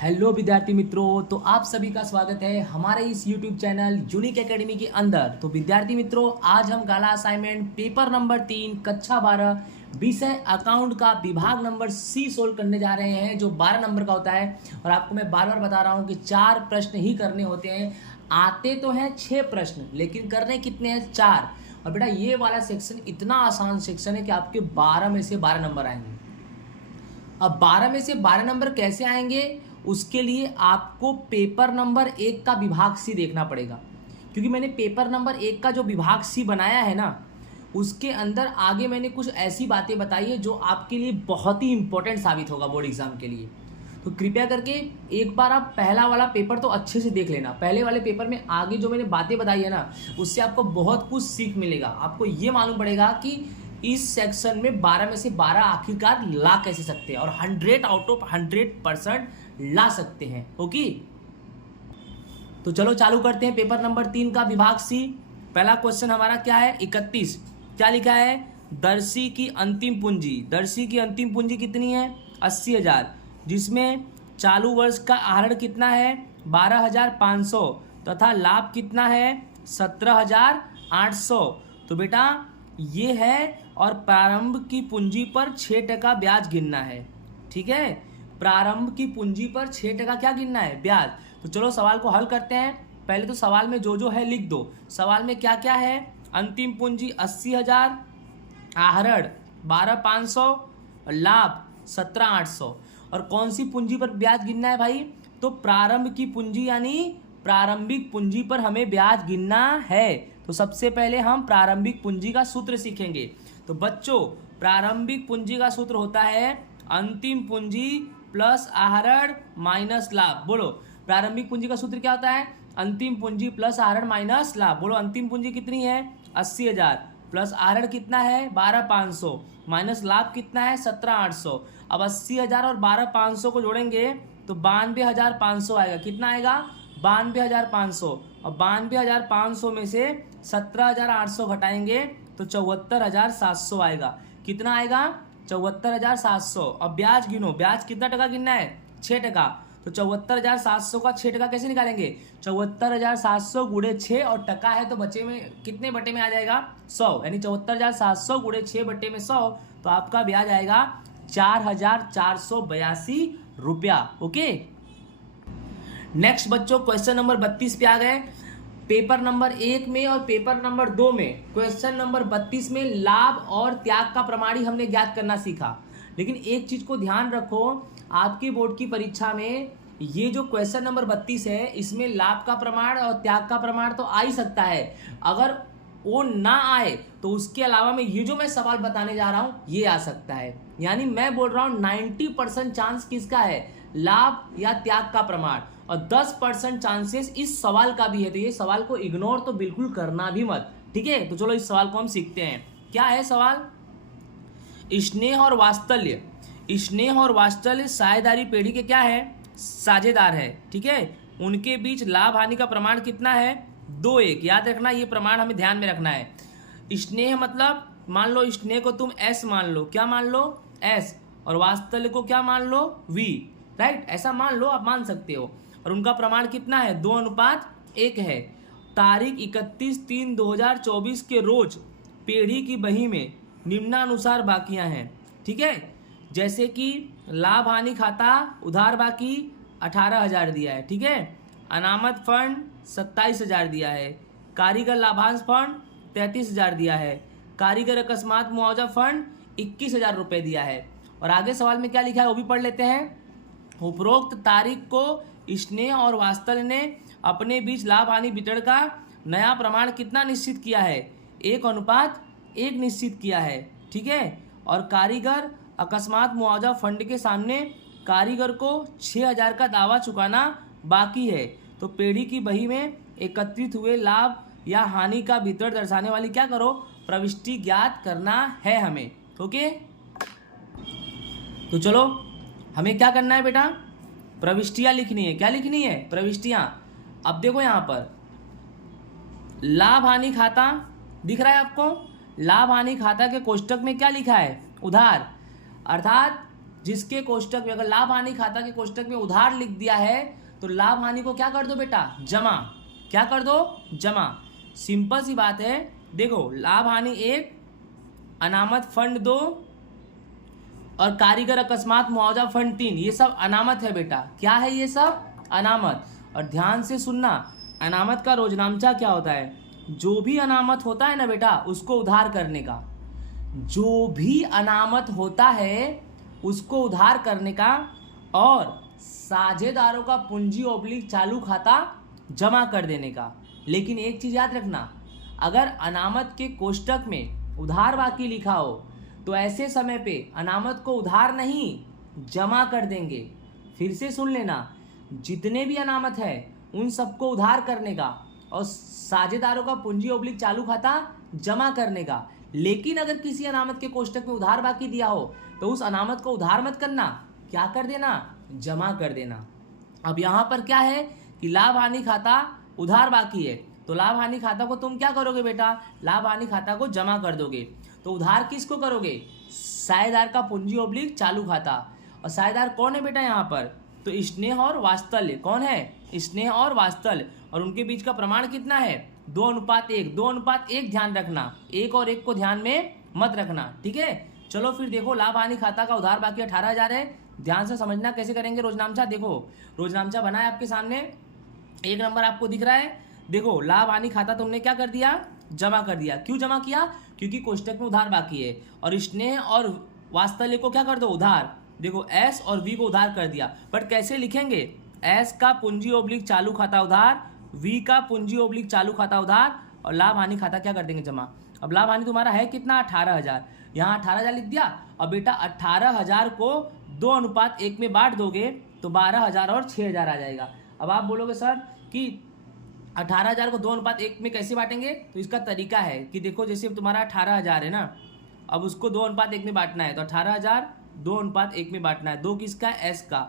Hello विद्यार्थी मित्रों, तो आप सभी का स्वागत है हमारे इस यूट्यूब चैनल यूनिक एकेडमी के अंदर। तो विद्यार्थी मित्रों, आज हम गाला असाइनमेंट पेपर नंबर 3 कक्षा 12 विषय अकाउंट का विभाग नंबर सी सोल्व करने जा रहे हैं, जो 12 नंबर का होता है। और आपको मैं बार बार बता रहा हूँ कि 4 प्रश्न ही करने होते हैं। आते तो हैं 6 प्रश्न, लेकिन करने कितने हैं? 4। और बेटा ये वाला सेक्शन इतना आसान सेक्शन है कि आपके 12 में से 12 नंबर आएंगे। अब 12 में से 12 नंबर कैसे आएंगे, उसके लिए आपको पेपर नंबर 1 का विभाग सी देखना पड़ेगा। क्योंकि मैंने पेपर नंबर 1 का जो विभाग सी बनाया है ना, उसके अंदर आगे मैंने कुछ ऐसी बातें बताई है जो आपके लिए बहुत ही इंपॉर्टेंट साबित होगा बोर्ड एग्जाम के लिए। तो कृपया करके एक बार आप पहला वाला पेपर तो अच्छे से देख लेना। पहले वाले पेपर में आगे जो मैंने बातें बताई है ना, उससे आपको बहुत कुछ सीख मिलेगा। आपको ये मालूम पड़ेगा कि इस सेक्शन में 12 में से 12 आखिरकार ला कैसे सकते हैं, और 100 आउट ऑफ 100% ला सकते हैं। ओके, तो चलो चालू करते हैं पेपर नंबर 3 का विभाग सी। पहला क्वेश्चन हमारा क्या है? 31। क्या लिखा है? दर्शी की अंतिम पूंजी। दर्शी की अंतिम पूंजी कितनी है? 80,000, जिसमें चालू वर्ष का आहरण कितना है? 12,500 तथा लाभ कितना है? 17,800। तो बेटा ये है, और प्रारंभ की पूंजी पर 6% ब्याज गिनना है। ठीक है, प्रारंभ की पूंजी पर 6% क्या गिनना है? ब्याज। तो चलो सवाल को हल करते हैं। पहले तो सवाल में जो है लिख दो। सवाल में क्या क्या है? अंतिम पूंजी 80,000, आहरण 12,500 और लाभ 17,800। और कौन सी पूंजी पर ब्याज गिनना है भाई? तो प्रारंभ की पूंजी, यानी प्रारंभिक पूंजी पर हमें ब्याज गिनना है। तो सबसे पहले हम प्रारंभिक पूंजी का सूत्र सीखेंगे। तो बच्चों, प्रारंभिक पूंजी का सूत्र होता है अंतिम पूंजी प्लस आहरण माइनस लाभ। बोलो, प्रारंभिक पूंजी का सूत्र क्या होता है? अंतिम पूंजी प्लस आहरण माइनस लाभ। बोलो, अंतिम पूंजी कितनी है? 80,000 प्लस आहरण कितना है? 12,500 माइनस लाभ कितना है? 17,800। अब 80,000 और 12,500 को जोड़ेंगे तो 92,500 आएगा। कितना आएगा? 92,500। और 92,500 में से 17,800 घटाएंगे तो 74,700 आएगा। कितना आएगा? 74,700। अब ब्याज गिनो, ब्याज कितना टका गिनना है? 6%। तो 74,700 का 6% कैसे निकालेंगे? 74,700 गुणे 6, और टका है तो बचे में कितने बटे में आ जाएगा? 100, यानी 74,700 गुणे 6 बटे में 100। तो आपका ब्याज आएगा 4,482 रुपया। ओके, नेक्स्ट बच्चों क्वेश्चन नंबर 32 पे आ गए। पेपर नंबर 1 में और पेपर नंबर 2 में क्वेश्चन नंबर 32 में लाभ और त्याग का प्रमाण हमने ज्ञात करना सीखा। लेकिन एक चीज को ध्यान रखो, आपके बोर्ड की परीक्षा में ये जो क्वेश्चन नंबर 32 है, इसमें लाभ का प्रमाण और त्याग का प्रमाण तो आ ही सकता है। अगर वो ना आए तो उसके अलावा में ये जो मैं सवाल बताने जा रहा हूं ये आ सकता है। यानी मैं बोल रहा हूं 90% चांस किसका है? लाभ या त्याग का प्रमाण, और 10% चांसेस इस सवाल का भी है। तो ये सवाल को इग्नोर तो बिल्कुल करना भी मत। ठीक है, तो चलो इस सवाल को हम सीखते हैं। क्या है सवाल? स्नेह और वात्सल्य। स्नेह और वात्सल्य साझेदारी पीढ़ी के क्या है? साझेदार है। ठीक है, उनके बीच लाभ हानि का प्रमाण कितना है? 2:1। याद रखना, ये प्रमाण हमें ध्यान में रखना है। स्नेह मतलब, मान लो स्नेह को तुम S मान लो। क्या मान लो? S। और वात्सल्य को क्या मान लो? V। राइट, ऐसा मान लो, आप मान सकते हो। और उनका प्रमाण कितना है? 2:1 है। तारीख 31/3/2024 के रोज पीढ़ी की बही में निम्नानुसार बाकियां हैं। ठीक है, जैसे कि लाभ हानि खाता उधार बाकी 18,000 दिया है। ठीक है, अनामत फंड 27,000 दिया है। कारीगर लाभांश फंड 33,000 दिया है। कारीगर अकस्मात मुआवजा फंड 21,000 रुपये दिया है। और आगे सवाल में क्या लिखा है वो भी पढ़ लेते हैं। उपरोक्त तारीख को स्नेह और वात्सल्य ने अपने बीच लाभ हानि वितरण का नया प्रमाण कितना निश्चित किया है? 1:1 निश्चित किया है। ठीक है, और कारीगर अकस्मात मुआवजा फंड के सामने कारीगर को 6,000 का दावा चुकाना बाकी है। तो पीढ़ी की बही में एकत्रित हुए लाभ या हानि का वितरण दर्शाने वाली क्या करो? प्रविष्टि ज्ञात करना है हमें। ओके, तो चलो हमें क्या करना है बेटा? प्रविष्टियां लिखनी है। क्या लिखनी है? प्रविष्टियां। अब देखो यहां पर लाभ हानि खाता दिख रहा है आपको? लाभ हानि खाता के कोष्टक में क्या लिखा है? उधार। अर्थात जिसके कोष्टक में, अगर लाभ हानि खाता के कोष्टक में उधार लिख दिया है तो लाभ हानि को क्या कर दो बेटा, जमा। क्या कर दो, जमा। सिंपल सी बात है। देखो लाभ हानि 1, अनामत फंड 2 और कारीगर अकस्मात मुआवजा फंड 3, ये सब अनामत है बेटा। क्या है ये सब, अनामत। और ध्यान से सुनना, अनामत का रोजनामचा क्या होता है, जो भी अनामत होता है ना बेटा उसको उधार करने का, जो भी अनामत होता है उसको उधार करने का और साझेदारों का पूंजी ओब्लिक चालू खाता जमा कर देने का। लेकिन एक चीज याद रखना, अगर अनामत के कोष्टक में उधार बाकी लिखा हो तो ऐसे समय पे अनामत को उधार नहीं जमा कर देंगे। फिर से सुन लेना, जितने भी अनामत है उन सबको उधार करने का और साझेदारों का पूंजी ओब्लिक चालू खाता जमा करने का। लेकिन अगर किसी अनामत के कोष्टक में उधार बाकी दिया हो तो उस अनामत को उधार मत करना, क्या कर देना, जमा कर देना। अब यहाँ पर क्या है कि लाभ हानि खाता उधार बाकी है, तो लाभ हानि खाता को तुम क्या करोगे बेटा, लाभ हानि खाता को जमा कर दोगे। तो उधार किसको करोगे, साझेदार का पूंजी ओब्लिक चालू खाता। और साझेदार कौन है बेटा यहाँ पर, तो स्नेह और वात्सल्य। कौन है, स्नेह और वात्सल्य। और उनके बीच का प्रमाण कितना है, 2:1। 2:1 ध्यान रखना, 1 और 1 को ध्यान में मत रखना, ठीक है। चलो फिर देखो, लाभ हानि खाता का उधार बाकी 18,000 है। ध्यान से समझना कैसे करेंगे रोजनामचा। देखो रोजनामचा बना है आपके सामने, 1 नंबर आपको दिख रहा है। देखो लाभ हानि खाता तुमने क्या कर दिया, जमा कर दिया। क्यों जमा किया, क्योंकि कोष्टक में उधार बाकी है। और स्नेह और वात्सल्य को क्या कर दो, उधार। देखो एस और वी को उधार कर दिया, बट कैसे लिखेंगे, एस का पूंजी ओब्लिक चालू खाता उधार, वी का पूंजी ओब्लिक चालू खाता उधार और लाभ हानि खाता क्या कर देंगे, जमा। अब लाभ हानि तुम्हारा है कितना, 18,000। यहाँ 18,000 लिख दिया। और बेटा 18,000 को 2:1 में बांट दोगे तो 12,000 और 6,000 आ जाएगा। अब आप बोलोगे सर कि 18,000 को 2:1 में कैसे बांटेंगे, तो इसका तरीका है कि देखो जैसे तुम्हारा 18,000 है ना, अब उसको 2:1 में बांटना है। तो 18,000 2:1 में बांटना है। 2 किसका है, एस का,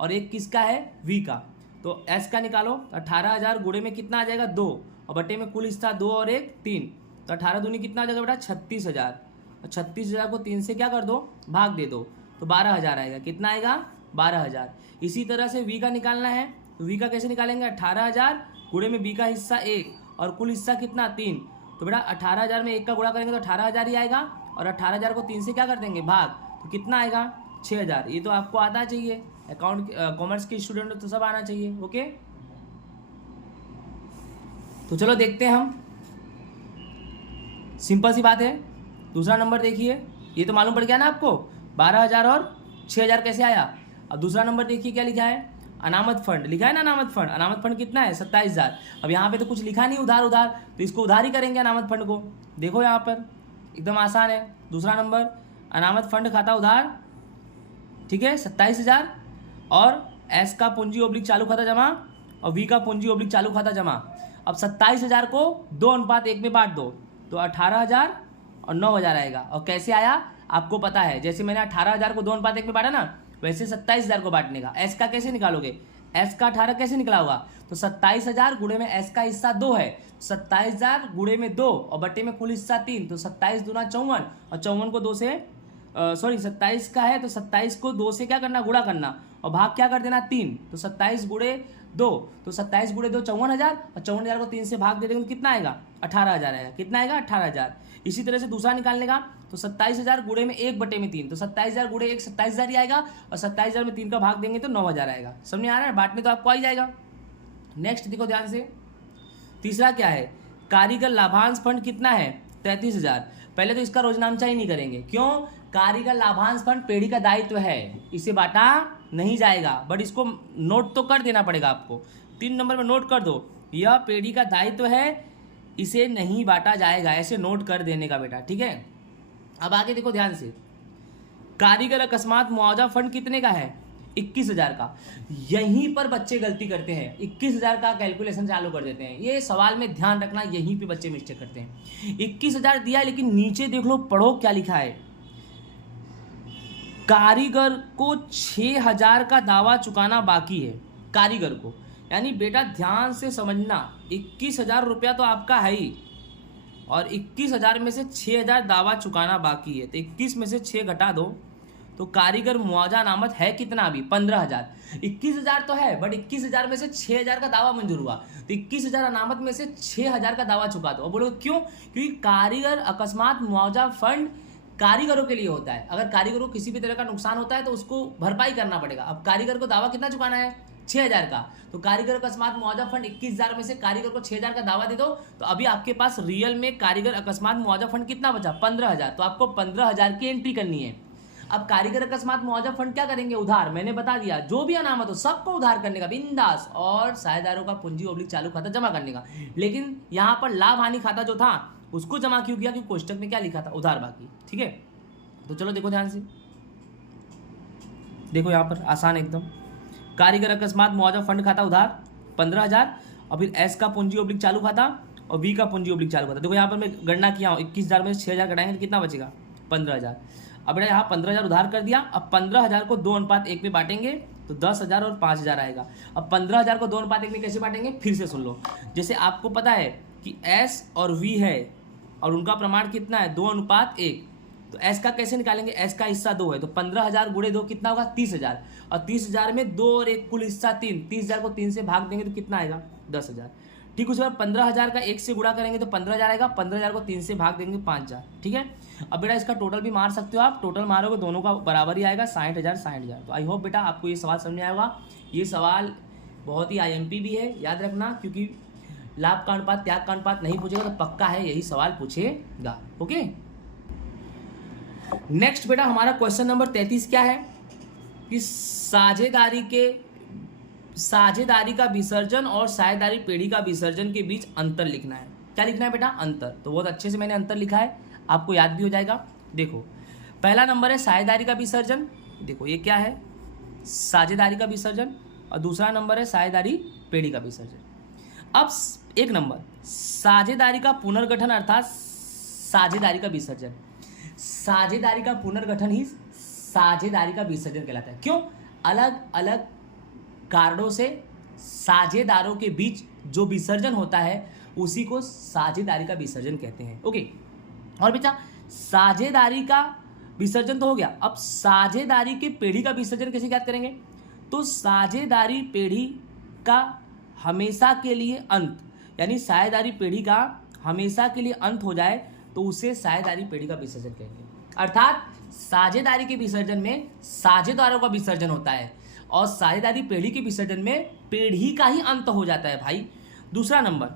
और 1 किसका है, वी का। तो एस का निकालो, 18,000 गुणे में कितना आ जाएगा, 2, और बटे में कुल हिस्सा 2 और 1 3। तो 18 दूनी कितना आ जाएगा बेटा, 36,000। और 36,000 को 3 से क्या कर दो, भाग दे दो, तो 12,000 आएगा। कितना आएगा, 12,000। इसी तरह से वी का निकालना है, तो वी का कैसे निकालेंगे, 18,000 गुणे में बी का हिस्सा 1 और कुल हिस्सा कितना, 3। तो बेटा 18,000 में 1 का गुणा करेंगे तो 18,000 ही आएगा, और 18,000 को 3 से क्या कर देंगे, भाग, तो कितना आएगा, 6,000। ये तो आपको आना चाहिए, अकाउंट कॉमर्स के स्टूडेंट तो सब आना चाहिए, ओके। तो चलो देखते हैं हम, सिंपल सी बात है। दूसरा नंबर देखिए, ये तो मालूम पड़ गया ना आपको, 12,000 और 6,000 कैसे आया। अब दूसरा नंबर देखिए क्या लिखा है, अनामत फंड लिखा है ना, अनामत फंड। अनामत फंड कितना है, 27,000। अब यहाँ पे तो कुछ लिखा नहीं उधार उधार, तो इसको उधार ही करेंगे अनामत फंड को। देखो यहाँ पर एकदम आसान है। दूसरा नंबर अनामत फंड खाता उधार, ठीक है, 27,000, और एस का पूंजी ओब्लिक चालू खाता जमा और वी का पूंजी ओब्लिक चालू खाता जमा। अब 27,000 को 2:1 में बांट दो तो 18,000 और 9,000 आएगा। और कैसे आया आपको पता है, जैसे मैंने 18,000 को 2:1 में बांटा ना, वैसे 27,000 को बांटने का। एस का कैसे निकालोगे, एस का 18 कैसे निकला होगा, तो 27,000 गुणे में एस का हिस्सा 2 है, 27,000 गुणे में 2 और बटे में कुल हिस्सा 3, तो 27 दूना 54, और 54 को 2 से 27 का है तो 27 को 2 से क्या करना, गुणा करना, और भाग क्या कर देना, 3। तो 27 गुणे 2, तो 27 गुणे 2 54,000, और 54,000 को 3 से भाग दे देंगे तो कितना आएगा, 18,000 आएगा। कितना आएगा, 18,000। इसी तरह से दूसरा निकालने का, तो 27,000 गुणे में 1/3, तो 27,000 गुणे 1 27,000 ही आएगा, और 27,000 में 3 का भाग देंगे तो 9,000 आएगा। समझ में आ रहा है, बांटने तो आपको आ ही जाएगा। नेक्स्ट देखो ध्यान से, तीसरा क्या है, कारीगर लाभांश फंड कितना है, 33,000। पहले तो इसका रोजनामचा ही नहीं करेंगे, क्यों, कारीगर लाभांश फंड पेढ़ी का दायित्व है, इसे बांटा नहीं जाएगा, बट इसको नोट तो कर देना पड़ेगा आपको। 3 नंबर में नोट कर दो, यह पेढ़ी का दायित्व है, इसे नहीं बांटा जाएगा, ऐसे नोट कर देने का बेटा, ठीक है। अब आगे देखो ध्यान से, कारीगर अकस्मात मुआवजा फंड कितने का है, 21,000 का। यहीं पर बच्चे गलती करते हैं, 21,000 का कैलकुलेशन चालू कर देते हैं। ये सवाल में ध्यान रखना, यहीं पे बच्चे मिस्टेक करते हैं। 21,000 दिया है, लेकिन नीचे देख लो, पढ़ो क्या लिखा है, कारीगर को 6,000 का दावा चुकाना बाकी है, कारीगर को। यानी बेटा ध्यान से समझना, 21,000 रुपया तो आपका है ही, और 21,000 में से 6,000 दावा चुकाना बाकी है, तो 21 में से 6 घटा दो तो कारीगर मुआवजा अनामत है कितना अभी 15,000। 21,000 तो है, बट 21,000 में से 6,000 का दावा मंजूर हुआ, तो 21,000 अनामत में से 6,000 का दावा चुका दो। बोलो क्यों? क्योंकि कारीगर अकस्मात मुआवजा फंड कारीगरों के लिए होता है। अगर कारीगरों को किसी भी तरह का नुकसान होता है तो उसको भरपाई करना पड़ेगा। अब कारीगर को दावा कितना चुकाना है? 6,000 का। तो कारीगर अकस्मात मुआवजा फंड 21,000 में से कारीगर को 6,000 का दावा दे दो, तो अभी आपके पास रियल में कारीगर अकस्मात मुआवजा फंड कितना बचा? 15,000। तो आपको 15,000 की एंट्री करनी है। अब कारीगर अकस्मात मुआवजा फंड क्या करेंगे? उधार। मैंने बता दिया, जो भी अनामत हो सबको उधार करने का बिंदास, और साझेदारों का पूंजी ओब्लिक चालू खाता जमा करने का। लेकिन यहाँ पर लाभ हानि खाता जो था उसको जमा क्यों किया? क्योंकि कोष्टक में क्या लिखा था? उधार बाकी। ठीक है, तो चलो देखो ध्यान से, देखो यहाँ पर आसान एकदम। कारीगर अकस्मात मुआवजा फंड खाता उधार 15,000, और फिर एस का पूंजी ओब्लिक चालू खाता और बी का पूंजी ओब्लिक चालू खाता। देखो यहाँ पर मैं गणना किया हूँ, 21,000 में 6,000 घटाएंगे तो कितना बचेगा? 15,000। अब बेटा यहाँ 15,000 उधार कर दिया। अब 15,000 को 2:1 में बांटेंगे तो 10,000 और 5,000 आएगा। अब 15,000 को 2:1 में कैसे बांटेंगे? फिर से सुन लो। जैसे आपको पता है कि एस और वी है और उनका प्रमाण कितना है? 2:1। तो एस का कैसे निकालेंगे? एस का हिस्सा 2 है, तो 15,000 गुणे 2 कितना होगा? 30,000। और 30,000 में 2 और 1 कुल हिस्सा 3। 30,000 को 3 से भाग देंगे तो कितना आएगा? 10,000। ठीक, उसके बाद 15,000 का 1 से गुणा करेंगे तो 15,000 आएगा। 15,000 को 3 से भाग देंगे 5,000। ठीक है, अब बेटा इसका टोटल भी मार सकते हो आप। टोटल मारोगे दोनों का बराबर ही आएगा, 60,000 60,000। तो आई होप बेटा आपको ये सवाल समझ में आएगा। ये सवाल बहुत ही IMP भी है, याद रखना, क्योंकि लाभ का अनुपात त्याग का अनुपात नहीं पूछेगा तो पक्का है यही सवाल पूछेगा। ओके, नेक्स्ट बेटा हमारा क्वेश्चन नंबर 33 क्या है कि साझेदारी का विसर्जन और साझेदारी पेढ़ी का विसर्जन के बीच अंतर लिखना है। क्या लिखना है बेटा? अंतर। तो बहुत अच्छे से मैंने अंतर लिखा है, आपको याद भी हो जाएगा। देखो पहला नंबर है साझेदारी का विसर्जन। देखो ये क्या है? साझेदारी का विसर्जन। और दूसरा नंबर है साझेदारी पेढ़ी का विसर्जन। अब एक नंबर साझेदारी का पुनर्गठन अर्थात साझेदारी का विसर्जन। साझेदारी का पुनर्गठन ही साझेदारी का विसर्जन कहलाता है। क्यों? अलग अलग कारणों से साझेदारों के बीच जो विसर्जन होता है उसी को साझेदारी का विसर्जन कहते हैं। ओके, और बेटा साझेदारी का विसर्जन तो हो गया। अब साझेदारी के पेढ़ी का विसर्जन कैसे याद करेंगे? तो साझेदारी पेढ़ी का हमेशा के लिए अंत, यानी साझेदारी पेढ़ी का हमेशा के लिए अंत हो जाए तो उसे साझेदारी पेढ़ी का विसर्जन कहेंगे। अर्थात साझेदारी के विसर्जन में साझेदारों का विसर्जन होता है और साझेदारी पेढ़ी के विसर्जन में पेढ़ी का ही अंत हो जाता है भाई। दूसरा नंबर,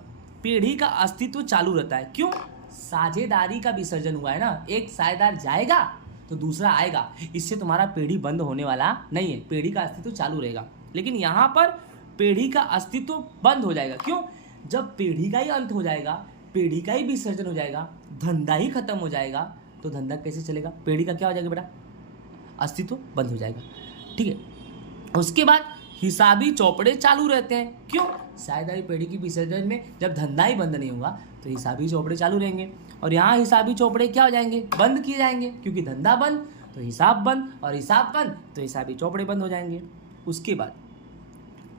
पेढ़ी का अस्तित्व चालू रहता है। क्यों? साझेदारी का विसर्जन हुआ है ना, एक साझेदार जाएगा तो दूसरा आएगा, इससे तुम्हारा पेढ़ी बंद होने वाला नहीं है, पेढ़ी का अस्तित्व चालू रहेगा। लेकिन यहाँ पर पेढ़ी का अस्तित्व बंद हो जाएगा। क्यों? जब पेढ़ी का ही अंत हो जाएगा, पेढ़ी का ही विसर्जन हो जाएगा, धंधा ही खत्म हो जाएगा, तो धंधा कैसे चलेगा? पेढ़ी का क्या हो जाएगा बेटा? अस्तित्व बंद हो जाएगा। ठीक है, उसके बाद हिसाबी चौपड़े चालू रहते हैं। क्यों? साझेदारी पेढ़ी की विसर्जन में जब धंधा ही बंद नहीं होगा तो हिसाबी चौपड़े चालू रहेंगे, और यहाँ हिसाबी चौपड़े क्या हो जाएंगे? बंद किए जाएंगे, क्योंकि धंधा बंद तो हिसाब बंद, और हिसाब बंद तो हिसाबी चौपड़े बंद हो जाएंगे। उसके बाद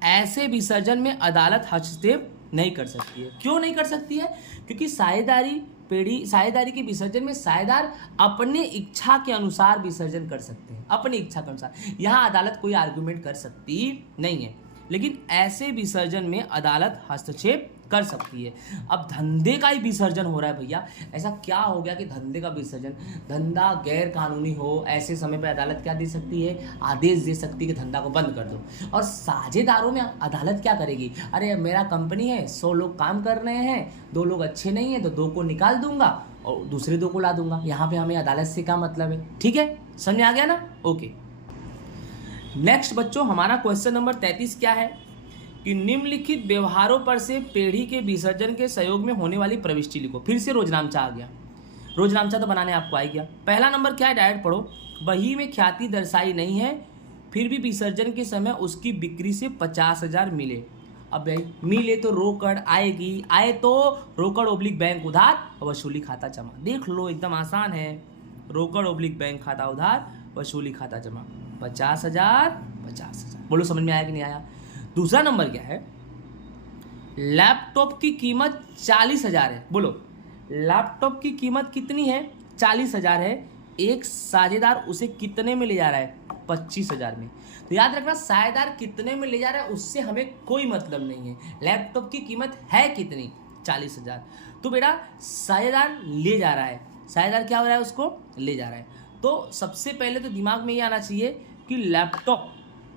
ऐसे विसर्जन में अदालत हस्तक्षेप नहीं कर सकती है। क्यों नहीं कर सकती है? क्योंकि साझेदारी के विसर्जन में साझेदार अपने इच्छा के अनुसार विसर्जन कर सकते हैं, अपनी इच्छा के अनुसार। यहाँ अदालत कोई आर्गुमेंट कर सकती नहीं है, लेकिन ऐसे विसर्जन में अदालत हस्तक्षेप कर सकती है। अब धंधे का ही विसर्जन हो रहा है भैया, ऐसा क्या हो गया कि धंधे का विसर्जन, धंधा गैर कानूनी हो, ऐसे समय पे अदालत क्या दे सकती है? आदेश दे सकती है कि धंधा को बंद कर दो। और साझेदारों में अदालत क्या करेगी? अरे मेरा कंपनी है, 100 लोग काम कर रहे हैं, 2 लोग अच्छे नहीं है तो 2 को निकाल दूंगा और दूसरे 2 को ला दूंगा। यहाँ पे हमें अदालत से क्या मतलब है? ठीक है, समझ में आ गया ना? ओके, नेक्स्ट बच्चों हमारा क्वेश्चन नंबर 33 क्या है कि निम्नलिखित व्यवहारों पर से पेढ़ी के विसर्जन के सहयोग में होने वाली प्रविष्टि लिखो। फिर से रोजनामचा आ गया, रोजनामचा तो बनाने आपको आ गया। पहला नंबर क्या है? डायरेक्ट पढ़ो। बही में ख्याति दर्शाई नहीं है, फिर भी विसर्जन के समय उसकी बिक्री से 50,000 मिले। अब भाई मिले तो रोकड़ आएगी, आए तो रोकड़ ओब्लिक बैंक उधार और वसूली खाता जमा। देख लो एकदम आसान है, रोकड़ ओब्लिक बैंक खाता उधार वसूली खाता जमा। 50,000 50,000। बोलो समझ में आया कि नहीं आया? दूसरा नंबर क्या है? लैपटॉप की कीमत 40,000 है। बोलो लैपटॉप की कीमत कितनी है? 40,000 है। एक साझेदार उसे कितने में ले जा रहा है? 25,000 में। तो याद रखना, साझेदार कितने में ले जा रहा है उससे हमें कोई मतलब नहीं है। लैपटॉप की कीमत है कितनी? 40,000। तो बेटा साझेदार ले जा रहा है, साझेदार क्या हो रहा है? उसको ले जा रहा है। तो सबसे पहले तो दिमाग में ये आना चाहिए कि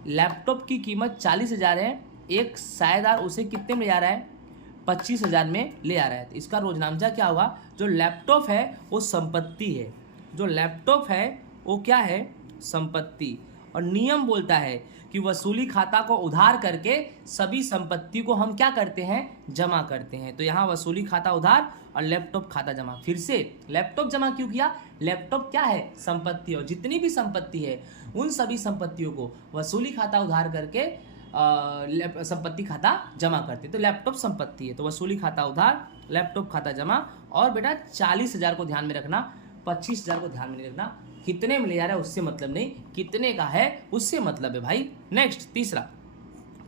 लैपटॉप की कीमत 40,000 है, एक साझेदार उसे कितने में ले जा रहा है? 25,000 में ले आ रहा है। तो इसका रोजनामचा क्या होगा? जो लैपटॉप है वो संपत्ति है, जो लैपटॉप है वो क्या है? संपत्ति। और नियम बोलता है कि वसूली खाता को उधार करके सभी संपत्ति को हम क्या करते हैं? जमा करते हैं। तो यहाँ वसूली खाता उधार और लैपटॉप खाता जमा। फिर से लैपटॉप जमा क्यों किया? लैपटॉप क्या है? संपत्ति। और जितनी भी संपत्ति है उन सभी संपत्तियों को वसूली खाता उधार करके संपत्ति खाता जमा करते। तो लैपटॉप संपत्ति है, तो वसूली खाता उधार, लैपटॉप खाता जमा। और बेटा 40,000 को ध्यान में रखना, 25,000 को ध्यान में नहीं रखना। कितने में ले जा रहा है उससे मतलब नहीं, कितने का है उससे मतलब है भाई। नेक्स्ट तीसरा,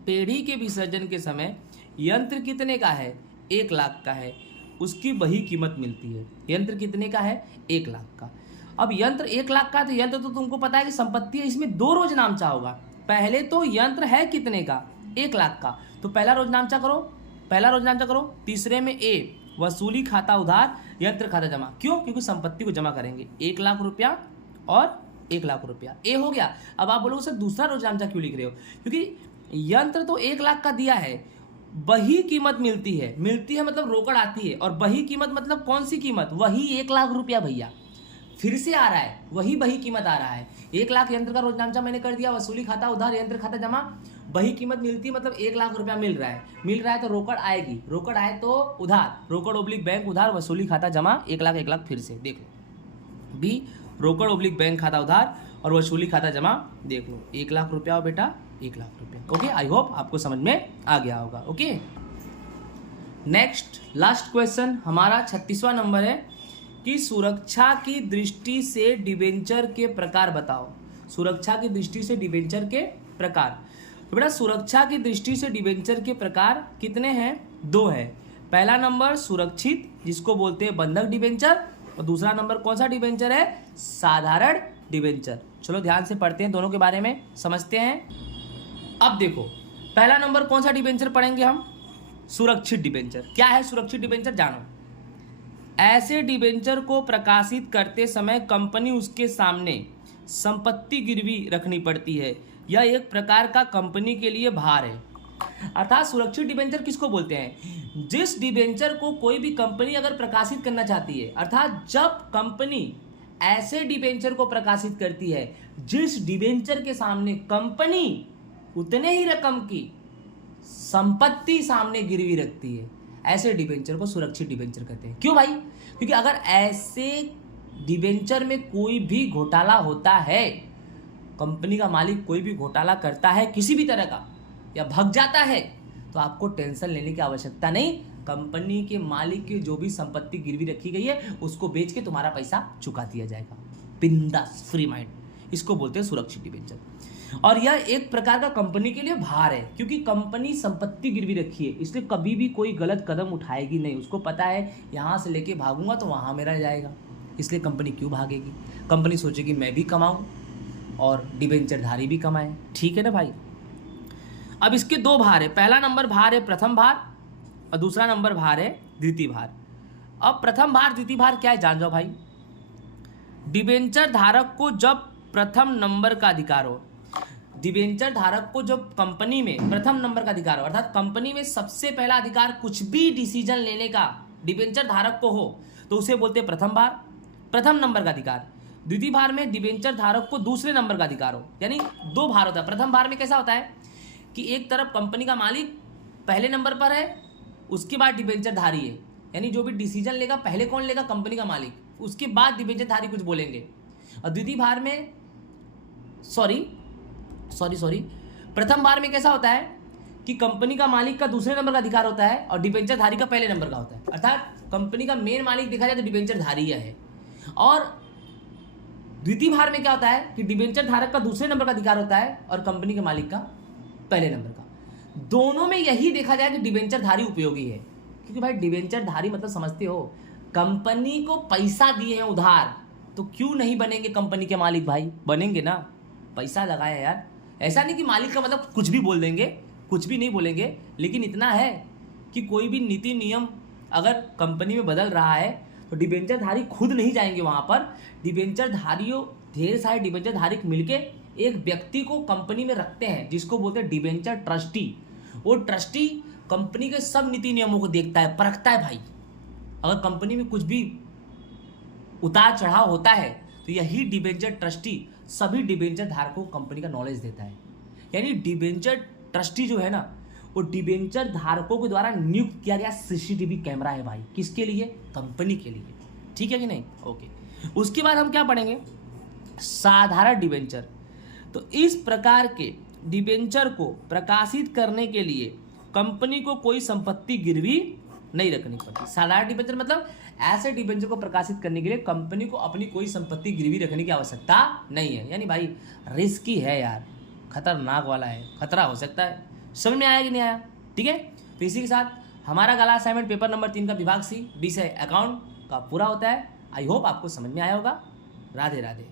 पेढ़ी के विसर्जन के समय यंत्र कितने का है? 1 लाख का है, उसकी वही कीमत मिलती है। यंत्र कितने का है? 1 लाख का। अब यंत्र 1 लाख का, तो यंत्र तो तुमको पता है कि संपत्ति है, इसमें 2 रोजनामचा होगा। पहले तो यंत्र है कितने का? 1 लाख का, तो पहला रोजनामचा करो। तीसरे में ए, वसूली खाता उधार, यंत्र खाता जमा। क्यों? क्योंकि संपत्ति को जमा करेंगे। 1 लाख रुपया और 1 लाख रुपया, ए हो गया। अब आप बोलोगे सर दूसरा रोजनामचा क्यों लिख रहे हो? क्योंकि यंत्र तो 1 लाख का दिया है, वही कीमत मिलती है मतलब रोकड़ आती है। और वही कीमत मतलब कौन सी कीमत? वही 1 लाख रुपया भैया, फिर से आ रहा है, वही कीमत आ रहा है। 1 लाख यंत्र का रोजनामचा मैंने कर दिया, वसूली खाता उधार, यंत्र खाता जमा, वही कीमत मिलती है मतलब 1 लाख रुपया मिल रहा है तो रोकड़ आएगी, रोकड़ आए तो उधार, रोकड़ ओब्लिक बैंक उधार, वसूली खाता जमा, 1 लाख। फिर से देख लो, बी रोकड़ ओब्लिक बैंक खाता उधार और वसूली खाता जमा, देख लो 1 लाख रुपया और बेटा 1 लाख रुपया। ओके, आई होप आपको समझ में आ गया होगा। ओके, नेक्स्ट लास्ट क्वेश्चन हमारा 36वां नंबर है कि सुरक्षा की दृष्टि से डिबेंचर के प्रकार बताओ। सुरक्षा की दृष्टि से डिबेंचर के प्रकार। तो बेटा सुरक्षा की दृष्टि से डिबेंचर के प्रकार कितने हैं? 2 है। पहला नंबर सुरक्षित, जिसको बोलते हैं बंधक डिबेंचर, और दूसरा नंबर कौन सा डिबेंचर है? साधारण डिबेंचर। चलो ध्यान से पढ़ते हैं, दोनों के बारे में समझते हैं। अब देखो पहला नंबर कौन सा डिबेंचर पढ़ेंगे हम? सुरक्षित डिबेंचर। क्या है सुरक्षित डिबेंचर? जानो। ऐसे डिबेंचर को प्रकाशित करते समय कंपनी उसके सामने संपत्ति गिरवी रखनी पड़ती है। यह एक प्रकार का कंपनी के लिए भार है। अर्थात सुरक्षित डिबेंचर किसको बोलते हैं? जिस डिबेंचर को कोई भी कंपनी अगर प्रकाशित करना चाहती है, अर्थात जब कंपनी ऐसे डिबेंचर को प्रकाशित करती है जिस डिबेंचर के सामने कंपनी उतने ही रकम की संपत्ति सामने गिरवी रखती है, ऐसे डिबेंचर को सुरक्षित डिबेंचर कहते हैं। क्यों भाई? क्योंकि अगर ऐसे डिबेंचर में कोई भी घोटाला होता है, कंपनी का मालिक कोई भी घोटाला करता है किसी भी तरह का या भग जाता है, तो आपको टेंशन लेने की आवश्यकता नहीं। कंपनी के मालिक की जो भी संपत्ति गिरवी रखी गई है उसको बेच के तुम्हारा पैसा चुका दिया जाएगा, बिंदास, फ्री माइंड। इसको बोलते हैं सुरक्षित डिबेंचर। और यह एक प्रकार का कंपनी के लिए भार है, क्योंकि कंपनी संपत्ति गिरवी रखी है, इसलिए कभी भी कोई गलत कदम उठाएगी नहीं। उसको पता है यहाँ से लेके भागूंगा तो वहाँ मेरा जाएगा, इसलिए कंपनी क्यों भागेगी? कंपनी सोचेगी मैं भी कमाऊँ और डिबेंचरधारी भी कमाए। ठीक है ना भाई? अब इसके 2 भार है। पहला नंबर भार है प्रथम भार और दूसरा नंबर भार है द्वितीय भार। अब प्रथम भार द्वितीय भार क्या है जान जाओ भाई। डिबेंचर धारक को जब प्रथम नंबर का अधिकार हो, डिबेंचर धारक को जब कंपनी में प्रथम नंबर का अधिकार हो, अर्थात कंपनी में सबसे पहला अधिकार कुछ भी डिसीजन लेने का डिबेंचर धारक को हो, तो उसे बोलते हैं प्रथम भार, प्रथम नंबर का अधिकार। द्वितीय भार में डिबेंचर धारक को दूसरे नंबर का अधिकार हो, यानी 2 भार होता है। प्रथम भार में कैसा होता है कि एक तरफ कंपनी का मालिक पहले नंबर पर है, उसके बाद डिबेंचर धारी है, यानी जो भी डिसीजन लेगा पहले कौन लेगा? कंपनी का मालिक, उसके बाद डिबेंचर धारी कुछ बोलेंगे। और द्वितीय भार में सॉरी प्रथम भार में कैसा होता है कि कंपनी का मालिक का दूसरे नंबर का अधिकार होता है और डिबेंचर धारी का पहले नंबर का होता है। अर्थात कंपनी का मेन मालिक देखा जाए तो डिबेंचर धारी है। और द्वितीय भार में क्या होता है कि डिबेंचर धारक का दूसरे नंबर का अधिकार होता है और कंपनी के मालिक का पहले नंबर का। दोनों में यही देखा जाए कि डिबेंचर धारी उपयोगी है, क्योंकि भाई डिबेंचर धारी मतलब समझते हो, कंपनी को पैसा दिए हैं उधार तो क्यों नहीं बनेंगे कंपनी के मालिक भाई? बनेंगे ना, पैसा लगाया यार। ऐसा नहीं कि मालिक का मतलब कुछ भी बोल देंगे, कुछ भी नहीं बोलेंगे, लेकिन इतना है कि कोई भी नीति नियम अगर कंपनी में बदल रहा है तो डिबेंचर धारी खुद नहीं जाएंगे वहाँ पर। डिबेंचर धारियों, ढेर सारे डिबेंचर धारी मिलके एक व्यक्ति को कंपनी में रखते हैं जिसको बोलते हैं डिबेंचर ट्रस्टी। वो ट्रस्टी कंपनी के सब नीति नियमों को देखता है, परखता है भाई। अगर कंपनी में कुछ भी उतार चढ़ाव होता है तो यही डिबेंचर ट्रस्टी सभी डिबेंचर धारकों को कंपनी का नॉलेज देता है। यानी डिबेंचर ट्रस्टी जो है ना, वो डिबेंचर धारकों के द्वारा नियुक्त किया गया सीसीटीवी कैमरा है भाई। किसके लिए? कंपनी के लिए। ठीक है कि नहीं? ओके। उसके बाद हम क्या पढ़ेंगे? साधारण डिबेंचर। तो इस प्रकार के डिबेंचर को प्रकाशित करने के लिए कंपनी को कोई संपत्ति गिरवी नहीं रखनी पड़ती। साधारण डिबेंचर मतलब ऐसे डिबेंचर को प्रकाशित करने के लिए कंपनी को अपनी कोई संपत्ति गिरवी रखने की आवश्यकता नहीं है। यानी भाई रिस्की है यार, खतरनाक वाला है, खतरा हो सकता है। समझ में आया कि नहीं आया? ठीक है। तो इसी के साथ हमारा गला असाइनमेंट पेपर नंबर 3 का विभाग सी विषय अकाउंट का पूरा होता है। आई होप आपको समझ में आया होगा। राधे राधे।